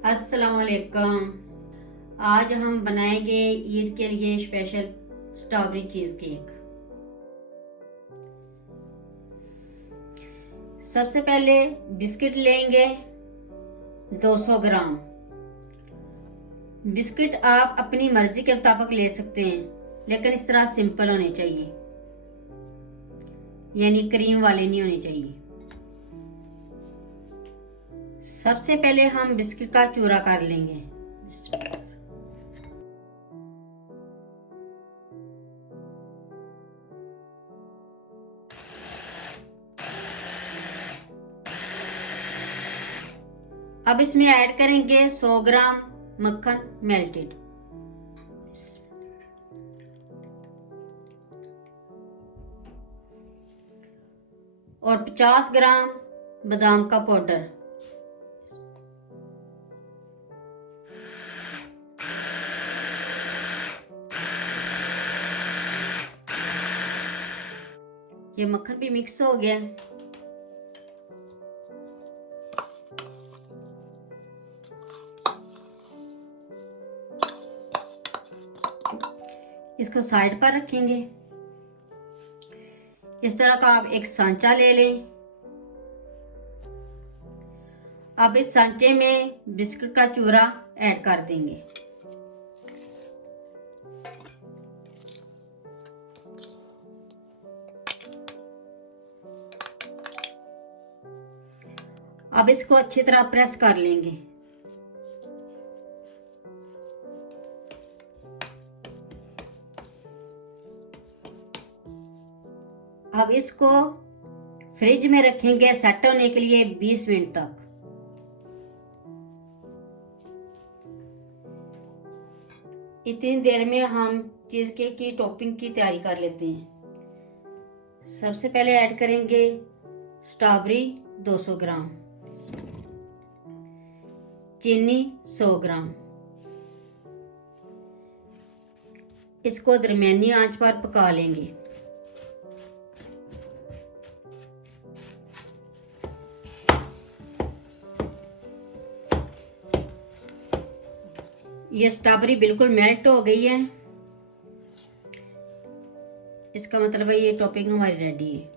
अस्सलाम वालेकुम। आज हम बनाएंगे ईद के लिए स्पेशल स्ट्रॉबेरी चीज केक। सबसे पहले बिस्किट लेंगे 200 ग्राम। बिस्किट आप अपनी मर्जी के मुताबिक ले सकते हैं, लेकिन इस तरह सिंपल होने चाहिए, यानी क्रीम वाले नहीं होने चाहिए। सबसे पहले हम बिस्किट का चूरा कर लेंगे। अब इसमें ऐड करेंगे 100 ग्राम मक्खन मेल्टेड और 50 ग्राम बादाम का पाउडर। ये मक्खन भी मिक्स हो गया। इसको साइड पर रखेंगे। इस तरह का आप एक सांचा ले लें। अब इस सांचे में बिस्कुट का चूरा ऐड कर देंगे। अब इसको अच्छी तरह प्रेस कर लेंगे। अब इसको फ्रिज में रखेंगे सेट होने के लिए 20 मिनट तक। इतनी देर में हम चीज केक की टॉपिंग की तैयारी कर लेते हैं। सबसे पहले ऐड करेंगे स्ट्रॉबेरी 200 ग्राम, चीनी 100 ग्राम। इसको दरमियानी आंच पर पका लेंगे। ये स्ट्रॉबेरी बिल्कुल मेल्ट हो गई है, इसका मतलब है ये टॉपिंग हमारी रेडी है।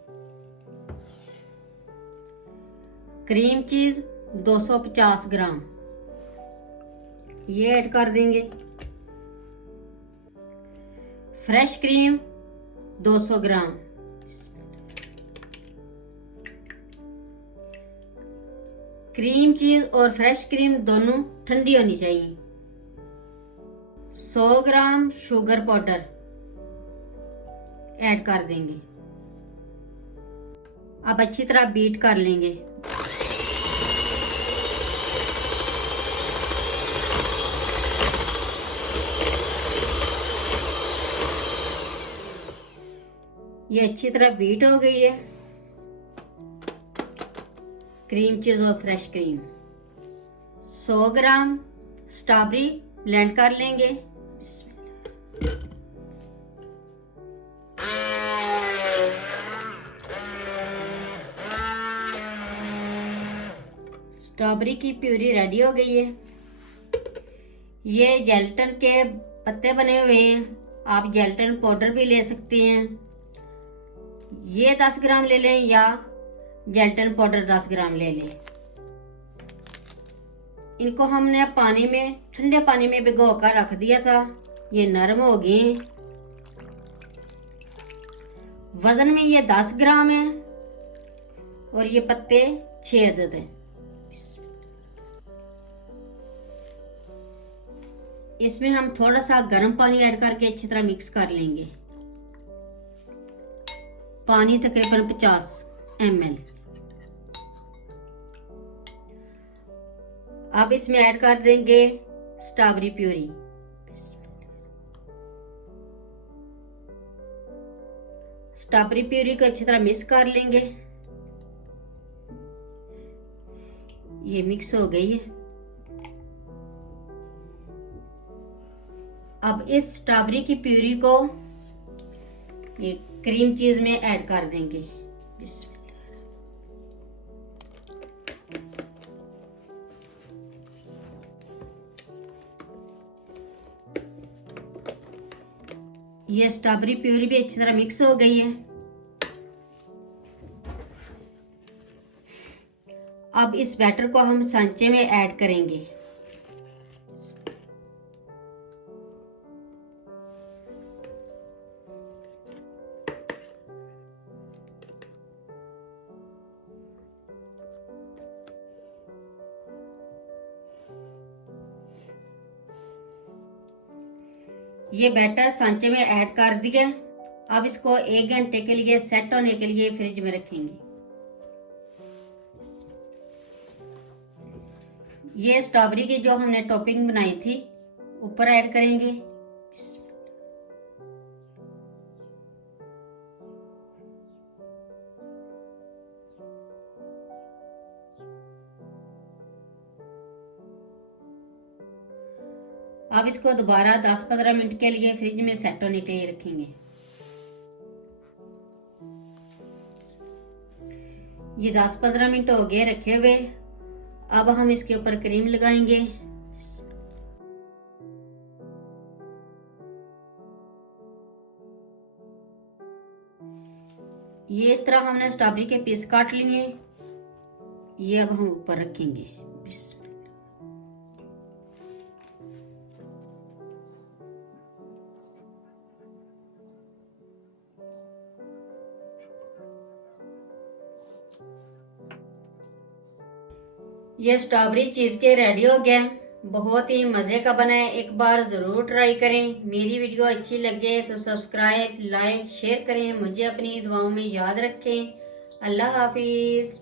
क्रीम चीज 250 ग्राम ये ऐड कर देंगे। फ्रेश क्रीम 200 ग्राम। क्रीम चीज और फ्रेश क्रीम दोनों ठंडी होनी चाहिए। 100 ग्राम शुगर पाउडर ऐड कर देंगे। अब अच्छी तरह बीट कर लेंगे। ये अच्छी तरह बीट हो गई है। क्रीम चीज और फ्रेश क्रीम 100 ग्राम स्ट्रॉबेरी ब्लेंड कर लेंगे। स्ट्रॉबेरी की प्यूरी रेडी हो गई है। ये जेलटन के पत्ते बने हुए हैं, आप जेलटन पाउडर भी ले सकते हैं। ये 10 ग्राम ले लें या जेलटन पाउडर 10 ग्राम ले लें। इनको हमने पानी में, ठंडे पानी में भिगो कर रख दिया था, ये नरम हो गए। वजन में ये 10 ग्राम है और ये पत्ते 6 अदद हैं। इसमें हम थोड़ा सा गर्म पानी ऐड करके अच्छी तरह मिक्स कर लेंगे। पानी तकरीबन 50 ml। अब इसमें ऐड कर देंगे स्ट्रॉबेरी प्यूरी। स्ट्रॉबेरी प्यूरी को अच्छी तरह मिक्स कर लेंगे। ये मिक्स हो गई है। अब इस स्ट्रॉबेरी की प्यूरी को ये क्रीम चीज में ऐड कर देंगे। ये स्ट्रॉबेरी प्यूरी भी अच्छी तरह मिक्स हो गई है। अब इस बैटर को हम सांचे में ऐड करेंगे। ये बैटर सांचे में ऐड कर दिया। अब इसको 1 घंटे के लिए सेट होने के लिए फ्रिज में रखेंगे। ये स्ट्रॉबेरी की जो हमने टॉपिंग बनाई थी ऊपर ऐड करेंगे। अब इसको दोबारा 10-15 मिनट के लिए फ्रिज में सेट होने के लिए रखेंगे। ये 10-15 मिनट हो गए रखे हुए। अब हम इसके ऊपर क्रीम लगाएंगे। ये इस तरह हमने स्ट्रॉबेरी के पीस काट लिए। ये अब हम ऊपर रखेंगे। ये स्ट्रॉबेरी चीज के रेडी हो गया। बहुत ही मजे का बना है, एक बार जरूर ट्राई करें। मेरी वीडियो अच्छी लगे तो सब्सक्राइब, लाइक, शेयर करें। मुझे अपनी दुआओं में याद रखें। अल्लाह हाफिज।